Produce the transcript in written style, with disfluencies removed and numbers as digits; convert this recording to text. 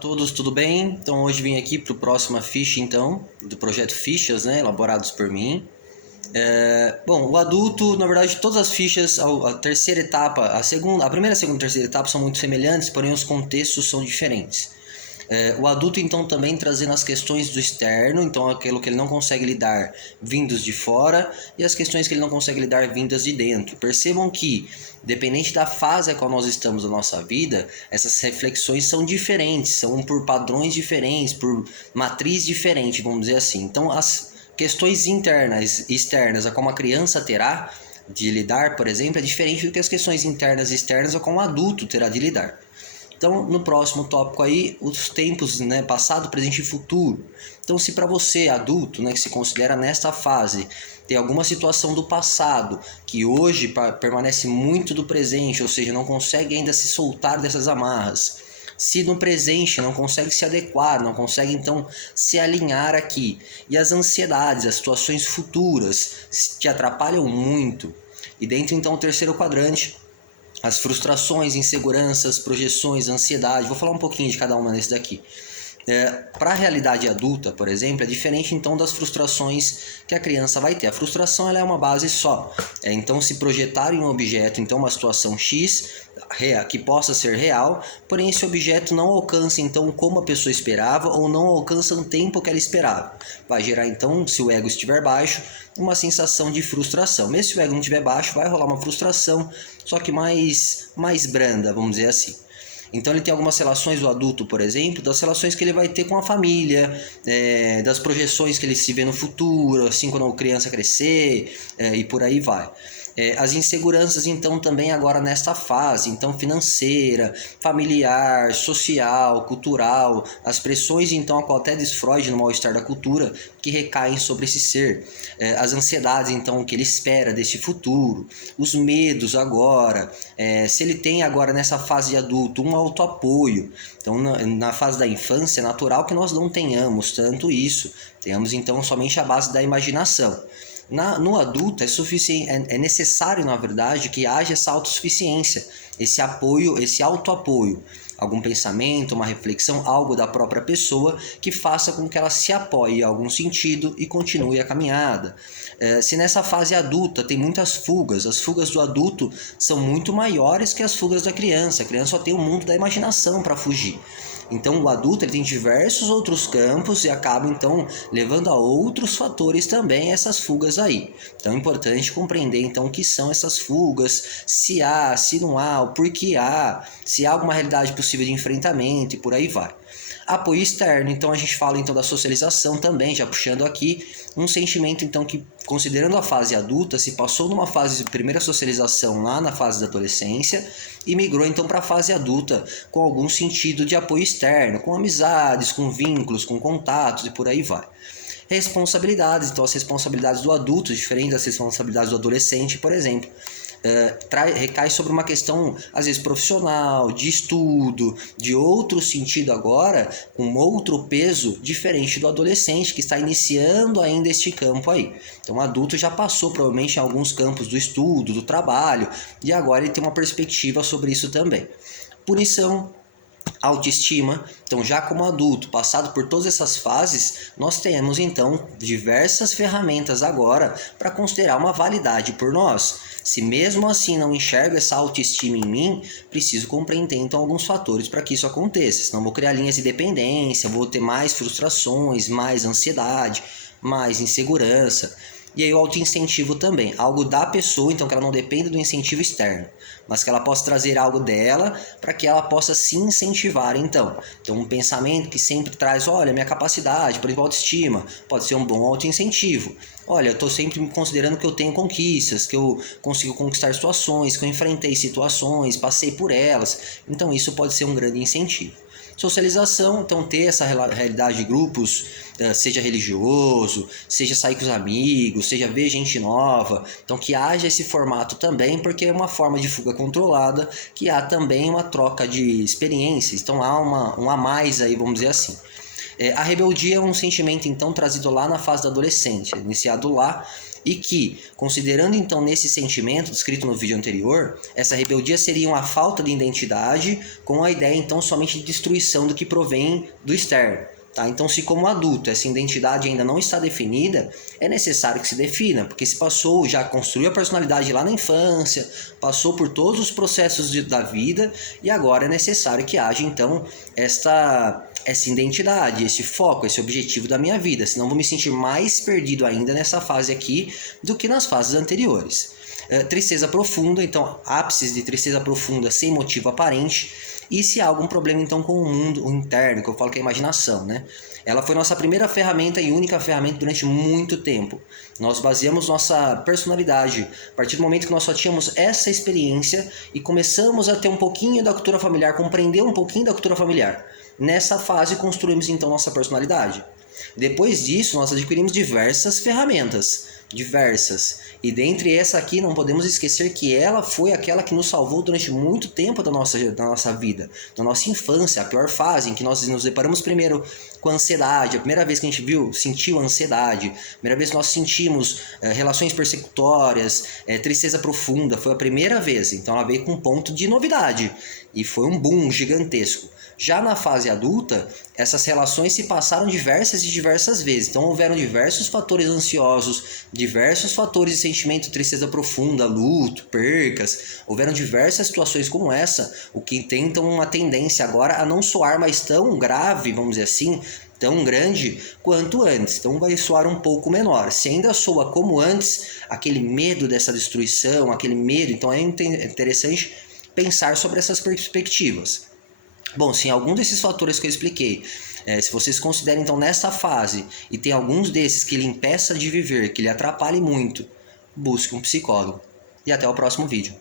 Todos, tudo bem? Então hoje vim aqui para o próximo ficha então, do projeto Fichas, né, elaborados por mim. Bom, o adulto, na verdade, todas as fichas, a terceira etapa, a primeira, a segunda e a terceira etapa são muito semelhantes, porém os contextos são diferentes. O adulto, então, também trazendo as questões do externo, então aquilo que ele não consegue lidar vindos de fora e as questões que ele não consegue lidar vindas de dentro. Percebam que, dependente da fase a qual nós estamos da nossa vida, essas reflexões são diferentes, são por padrões diferentes, por matriz diferente, vamos dizer assim. Então, as questões internas e externas a como a criança terá de lidar, por exemplo, é diferente do que as questões internas e externas a como o adulto terá de lidar. Então, no próximo tópico aí, os tempos, né, passado, presente e futuro. Então, se para você, adulto, né, que se considera nesta fase, tem alguma situação do passado que hoje permanece muito do presente, ou seja, não consegue ainda se soltar dessas amarras, se no presente não consegue se adequar, não consegue então se alinhar aqui, e as ansiedades, as situações futuras te atrapalham muito, e dentro então o terceiro quadrante, as frustrações, inseguranças, projeções, ansiedade. Vou falar um pouquinho de cada uma desse daqui. Para a realidade adulta, por exemplo, é diferente então das frustrações que a criança vai ter. A frustração ela é uma base só. Então, se projetar em um objeto, então uma situação X que possa ser real, porém esse objeto não alcança então como a pessoa esperava ou não alcança no tempo que ela esperava. Vai gerar então, se o ego estiver baixo, uma sensação de frustração. Mesmo se o ego não estiver baixo, vai rolar uma frustração, só que mais branda, vamos dizer assim. Então ele tem algumas relações do adulto, por exemplo, das relações que ele vai ter com a família, das projeções que ele se vê no futuro, assim quando a criança crescer, e por aí vai. As inseguranças, então, também agora nesta fase, então, financeira, familiar, social, cultural, as pressões, então, a qual até diz Freud no Mal-Estar da Cultura, que recaem sobre esse ser. As ansiedades, então, que ele espera desse futuro, os medos agora, se ele tem agora nessa fase de adulto um autoapoio. Então, na fase da infância, é natural que nós não tenhamos tanto isso, tenhamos, então, somente a base da imaginação. No adulto é necessário, na verdade, que haja essa autossuficiência, esse apoio, esse autoapoio. Algum pensamento, uma reflexão, algo da própria pessoa que faça com que ela se apoie em algum sentido e continue a caminhada. Se nessa fase adulta tem muitas fugas, as fugas do adulto são muito maiores que as fugas da criança. A criança só tem o mundo da imaginação para fugir. Então o adulto ele tem diversos outros campos e acaba então levando a outros fatores também essas fugas aí. Então é importante compreender então o que são essas fugas, se há, se não há, o porquê há, se há alguma realidade possível de enfrentamento e por aí vai. Apoio externo, então a gente fala então da socialização também, já puxando aqui um sentimento então que, considerando a fase adulta, se passou numa fase de primeira socialização lá na fase da adolescência e migrou então para a fase adulta com algum sentido de apoio externo, com amizades, com vínculos, com contatos e por aí vai. Responsabilidades, então as responsabilidades do adulto, diferente das responsabilidades do adolescente, por exemplo, recai sobre uma questão, às vezes, profissional, de estudo, de outro sentido agora, com outro peso diferente do adolescente, que está iniciando ainda este campo aí. Então, o adulto já passou, provavelmente, em alguns campos do estudo, do trabalho, e agora ele tem uma perspectiva sobre isso também. Punição, autoestima. Então, já como adulto, passado por todas essas fases, nós temos então diversas ferramentas agora para considerar uma validade por nós. Se mesmo assim não enxergo essa autoestima em mim, preciso compreender então alguns fatores para que isso aconteça. Senão vou criar linhas de dependência, vou ter mais frustrações, mais ansiedade, mais insegurança. E aí o autoincentivo também, algo da pessoa, então que ela não dependa do incentivo externo, mas que ela possa trazer algo dela para que ela possa se incentivar então. Então um pensamento que sempre traz, olha, minha capacidade, por exemplo, autoestima, pode ser um bom autoincentivo. Olha, eu estou sempre me considerando que eu tenho conquistas, que eu consigo conquistar situações, que eu enfrentei situações, passei por elas. Então isso pode ser um grande incentivo. Socialização, então ter essa realidade de grupos, seja religioso, seja sair com os amigos, seja ver gente nova, então que haja esse formato também, porque é uma forma de fuga controlada, que há também uma troca de experiências, então há um a mais aí, vamos dizer assim. A rebeldia é um sentimento então trazido lá na fase da adolescência, iniciado lá, E que, considerando então nesse sentimento descrito no vídeo anterior, essa rebeldia seria uma falta de identidade com a ideia então somente de destruição do que provém do externo. Tá? Então, se como adulto essa identidade ainda não está definida, é necessário que se defina, porque se passou, já construiu a personalidade lá na infância, passou por todos os processos da vida e agora é necessário que haja então essa identidade, esse foco, esse objetivo da minha vida, senão vou me sentir mais perdido ainda nessa fase aqui do que nas fases anteriores. Tristeza profunda, então ápices de tristeza profunda sem motivo aparente. E se há algum problema então com o mundo interno, que eu falo que é a imaginação, né? Ela foi nossa primeira ferramenta e única ferramenta durante muito tempo. Nós baseamos nossa personalidade a partir do momento que nós só tínhamos essa experiência e começamos a ter um pouquinho da cultura familiar, compreender um pouquinho da cultura familiar. Nessa fase construímos então nossa personalidade. Depois disso, nós adquirimos diversas ferramentas, e dentre essa aqui não podemos esquecer que ela foi aquela que nos salvou durante muito tempo da nossa vida, da nossa infância, a pior fase em que nós nos deparamos primeiro com a ansiedade, a primeira vez que a gente sentiu a ansiedade, a primeira vez que nós sentimos relações persecutórias, tristeza profunda, foi a primeira vez, então ela veio com um ponto de novidade e foi um boom gigantesco. Já na fase adulta, essas relações se passaram diversas vezes. Então houveram diversos fatores ansiosos, diversos fatores de sentimento de tristeza profunda, luto, percas. Houveram diversas situações como essa, o que tem então uma tendência agora a não soar mais tão grave, vamos dizer assim, tão grande quanto antes. Então vai soar um pouco menor. Se ainda soa como antes, aquele medo dessa destruição, aquele medo, então é interessante pensar sobre essas perspectivas. Bom, se em algum desses fatores que eu expliquei, se vocês consideram então nessa fase e tem alguns desses que lhe impeça de viver, que lhe atrapalhe muito, busque um psicólogo. E até o próximo vídeo.